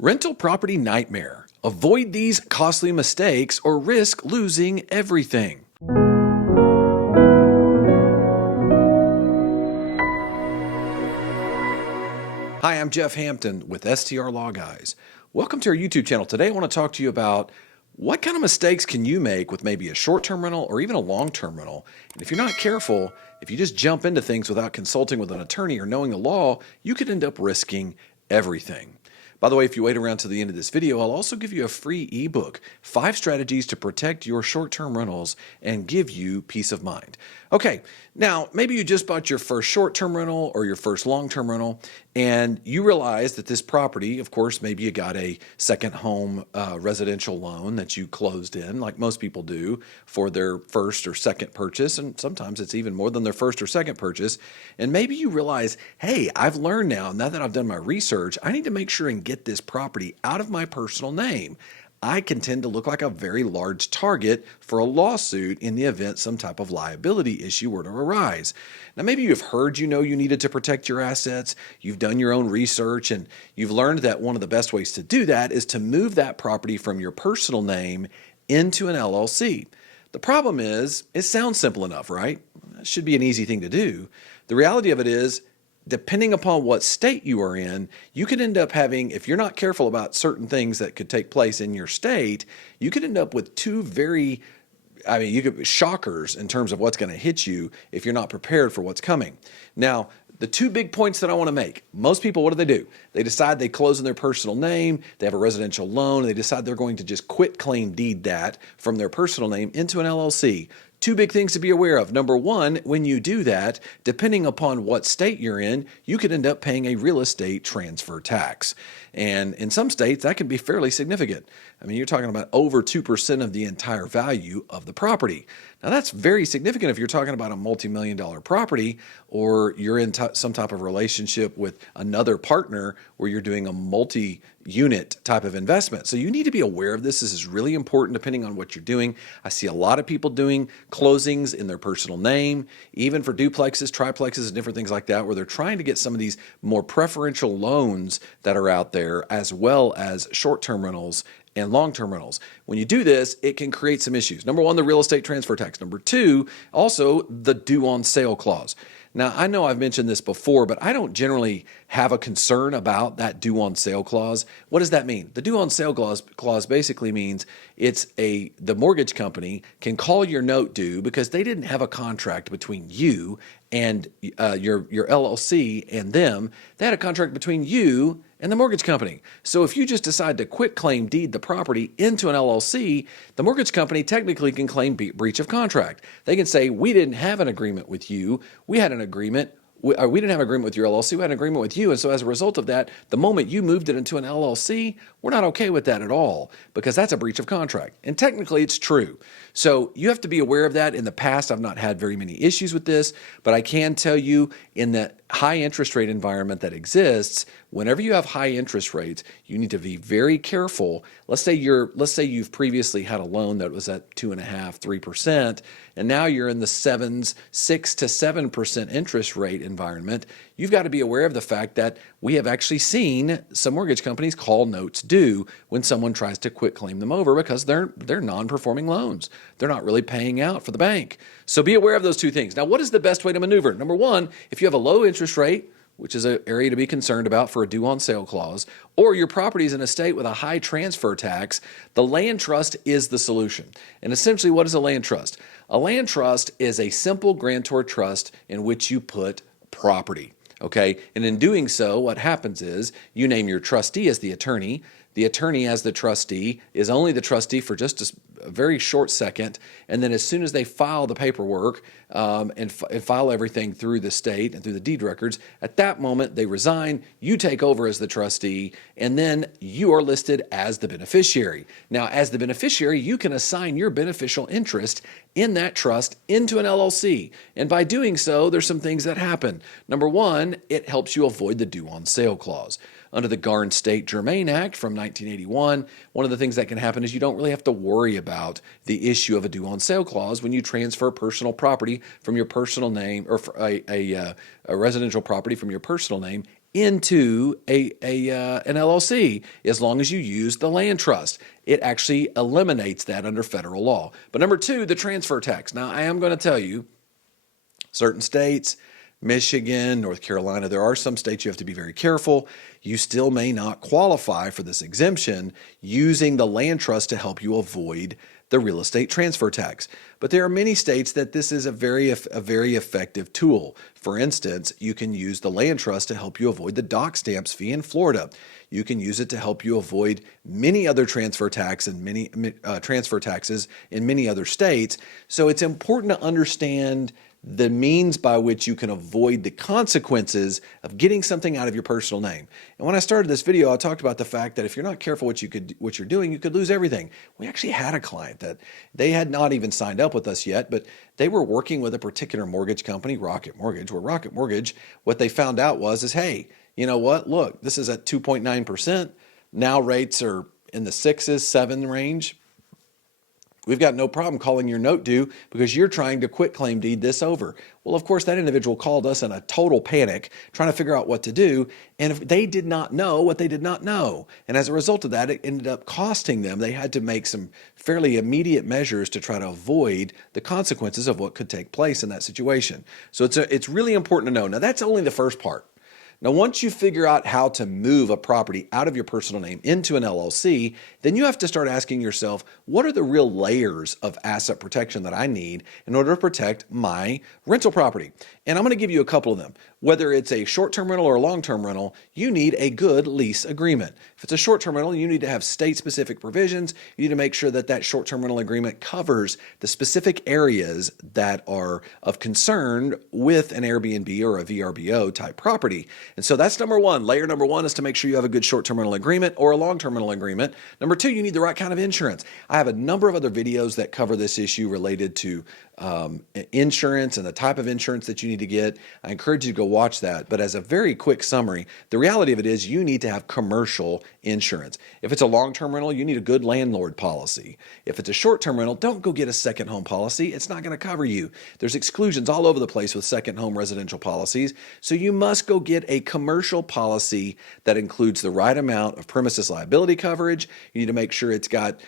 Rental property nightmare. Avoid these costly mistakes or risk losing everything. Hi, I'm Jeff Hampton with STR Law Guys. Welcome to our YouTube channel. Today I want to talk to you about what kind of mistakes can you make with maybe a short-term rental or even a long-term rental. And if you're not careful, if you just jump into things without consulting with an attorney or knowing the law, you could end up risking everything. By the way, if you wait around to the end of this video, I'll also give you a free ebook, 5 strategies to protect your short-term rentals and give you peace of mind. Okay, now maybe you just bought your first short-term rental or your first long-term rental, and you realize that this property, of course, maybe you got a second home residential loan that you closed in, like most people do, for their first or second purchase, and sometimes it's even more than their first or second purchase. And maybe you realize, hey, I've learned now that I've done my research, I need to make sure and get this property out of my personal name. I can tend to look like a very large target for a lawsuit in the event some type of liability issue were to arise. Now, maybe you've heard you needed to protect your assets, you've done your own research, and you've learned that one of the best ways to do that is to move that property from your personal name into an LLC. The problem is, it sounds simple enough, right? It should be an easy thing to do. The reality of it is, depending upon what state you are in, you could end up having, if you're not careful about certain things that could take place in your state, you could end up with two very, you could be shockers in terms of what's going to hit you if you're not prepared for what's coming. Now, the two big points that I want to make, most people, what do? They decide they close in their personal name, they have a residential loan, and they decide they're going to just quit claim deed that from their personal name into an LLC. Two big things to be aware of. Number one, when you do that, depending upon what state you're in, you could end up paying a real estate transfer tax. And in some states, that can be fairly significant. You're talking about over 2% of the entire value of the property. Now, that's very significant if you're talking about a multi-million-dollar property or you're in some type of relationship with another partner where you're doing a multi-unit type of investment. So you need to be aware of this. This is really important depending on what you're doing. I see a lot of people doing closings in their personal name, even for duplexes, triplexes, and different things like that, where they're trying to get some of these more preferential loans that are out there, as well as short-term rentals and long-term rentals. When you do this, it can create some issues. Number one, the real estate transfer tax. Number two, also the due on sale clause. Now, I know I've mentioned this before, but I don't generally have a concern about that due on sale clause. What does that mean? The due on sale clause basically means the mortgage company can call your note due because they didn't have a contract between you and your LLC and them. They had a contract between you and the mortgage company. So if you just decide to quit claim deed the property into an LLC, the mortgage company technically can claim breach of contract. They can say, we didn't have an agreement with you. We had an agreement. We didn't have an agreement with your LLC. We had an agreement with you. And so as a result of that, the moment you moved it into an LLC, we're not okay with that at all because that's a breach of contract. And technically it's true. So you have to be aware of that. In the past, I've not had very many issues with this, but I can tell you in the high interest rate environment that exists, whenever you have high interest rates, you need to be very careful. Let's say you've previously had a loan that was at 2.5%, 3%, and now you're in the 6 to 7% interest rate environment. You've got to be aware of the fact that we have actually seen some mortgage companies call notes due when someone tries to quit claim them over because they're non-performing loans. They're not really paying out for the bank. So be aware of those two things. Now, what is the best way to maneuver? Number one, if you have a low interest rate, which is an area to be concerned about for a due on sale clause, or your property is in a state with a high transfer tax, the land trust is the solution. And essentially, what is a land trust? A land trust is a simple grantor trust in which you put property. Okay, and in doing so, what happens is you name your trustee as the attorney. The attorney as the trustee is only the trustee for just a very short second, and then as soon as they file the paperwork and file everything through the state and through the deed records, at that moment they resign, you take over as the trustee, and then you are listed as the beneficiary. Now, as the beneficiary, you can assign your beneficial interest in that trust into an LLC, and by doing so, there's some things that happen. Number one, it helps you avoid the due on sale clause. Under the Garn State Germain Act from 1981, one of the things that can happen is you don't really have to worry about the issue of a due on sale clause when you transfer personal property from your personal name or a residential property from your personal name into an LLC as long as you use the land trust. It actually eliminates that under federal law. But number two, the transfer tax. Now, I am going to tell you, certain states, Michigan, North Carolina, there are some states you have to be very careful. You still may not qualify for this exemption using the land trust to help you avoid the real estate transfer tax. But there are many states that this is a very effective tool. For instance, you can use the land trust to help you avoid the dock stamps fee in Florida. You can use it to help you avoid many other transfer taxes in many other states. So it's important to understand the means by which you can avoid the consequences of getting something out of your personal name. And when I started this video, I talked about the fact that if you're not careful what you're doing, you could lose everything. We actually had a client that they had not even signed up with us yet, but they were working with a particular mortgage company, Rocket Mortgage, where Rocket Mortgage, what they found out was, hey, you know what? Look, this is at 2.9%. Now rates are in the 6s, 7 range. We've got no problem calling your note due because you're trying to quitclaim deed this over. Well, of course, that individual called us in a total panic, trying to figure out what to do. And if they did not know what they did not know. And as a result of that, it ended up costing them. They had to make some fairly immediate measures to try to avoid the consequences of what could take place in that situation. So it's really important to know. Now, that's only the first part. Now, once you figure out how to move a property out of your personal name into an LLC, then you have to start asking yourself, what are the real layers of asset protection that I need in order to protect my rental property? And I'm going to give you a couple of them. Whether it's a short-term rental or a long-term rental, you need a good lease agreement. If it's a short-term rental, you need to have state-specific provisions. You need to make sure that that short-term rental agreement covers the specific areas that are of concern with an Airbnb or a VRBO type property. And so that's number one. Layer number one is to make sure you have a good short-term rental agreement or a long-term rental agreement. Number two, you need the right kind of insurance. I have a number of other videos that cover this issue related to insurance and the type of insurance that you need to get. I encourage you to go watch that. But as a very quick summary, the reality of it is you need to have commercial insurance. If it's a long-term rental, you need a good landlord policy. If it's a short-term rental, don't go get a second home policy. It's not going to cover you. There's exclusions all over the place with second home residential policies. So you must go get a commercial policy that includes the right amount of premises liability coverage. You need to make sure it's got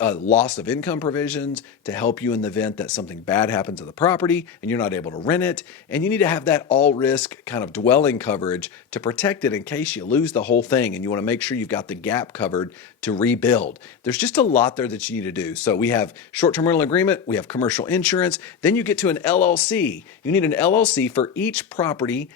loss of income provisions to help you in the event that something bad happens to the property and you're not able to rent it. And you need to have that all risk kind of dwelling coverage to protect it in case you lose the whole thing. And you want to make sure you've got the gap covered to rebuild. There's just a lot there that you need to do. So we have short-term rental agreement, we have commercial insurance, then you get to an LLC. You need an LLC for each property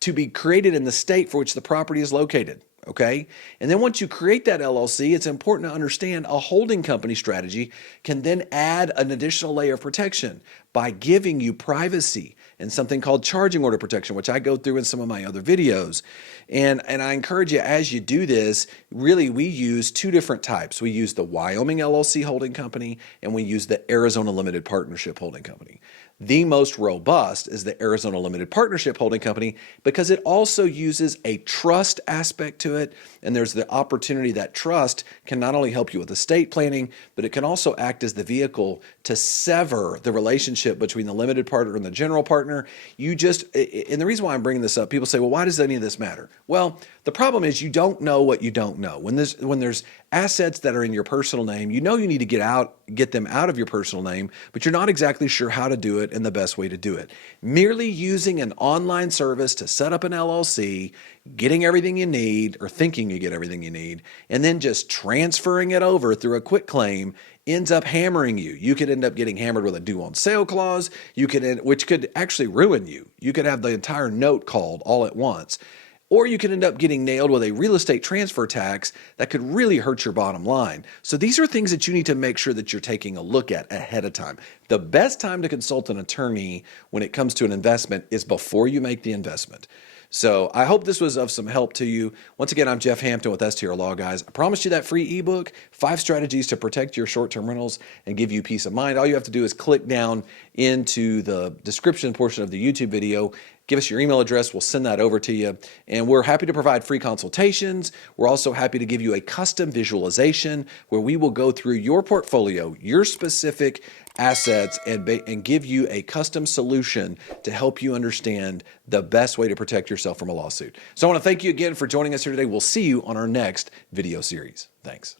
to be created in the state for which the property is located. Okay. And then once you create that LLC, it's important to understand a holding company strategy can then add an additional layer of protection by giving you privacy and something called charging order protection, which I go through in some of my other videos. And I encourage you, as you do this, really we use two different types. We use the Wyoming LLC holding company and we use the Arizona Limited Partnership holding company. The most robust is the Arizona Limited Partnership Holding Company because it also uses a trust aspect to it. And there's the opportunity that trust can not only help you with estate planning, but it can also act as the vehicle to sever the relationship between the limited partner and the general partner. And the reason why I'm bringing this up, people say, well, why does any of this matter? Well, the problem is you don't know what you don't know. When there's assets that are in your personal name, you know you need to get them out of your personal name, but you're not exactly sure how to do it and the best way to do it. Merely using an online service to set up an LLC, getting everything you need or thinking you get everything you need, and then just transferring it over through a quitclaim ends up hammering you. You could end up getting hammered with a due on sale clause, which could actually ruin you. You could have the entire note called all at once. Or you could end up getting nailed with a real estate transfer tax that could really hurt your bottom line. So these are things that you need to make sure that you're taking a look at ahead of time. The best time to consult an attorney when it comes to an investment is before you make the investment. So I hope this was of some help to you. Once again, I'm Jeff Hampton with STR Law Guys. I promised you that free ebook, 5 strategies to protect your short-term rentals and give you peace of mind. All you have to do is click down into the description portion of the YouTube video. Give us your email address. We'll send that over to you. And we're happy to provide free consultations. We're also happy to give you a custom visualization where we will go through your portfolio, your specific assets, and give you a custom solution to help you understand the best way to protect yourself from a lawsuit. So I want to thank you again for joining us here today. We'll see you on our next video series. Thanks.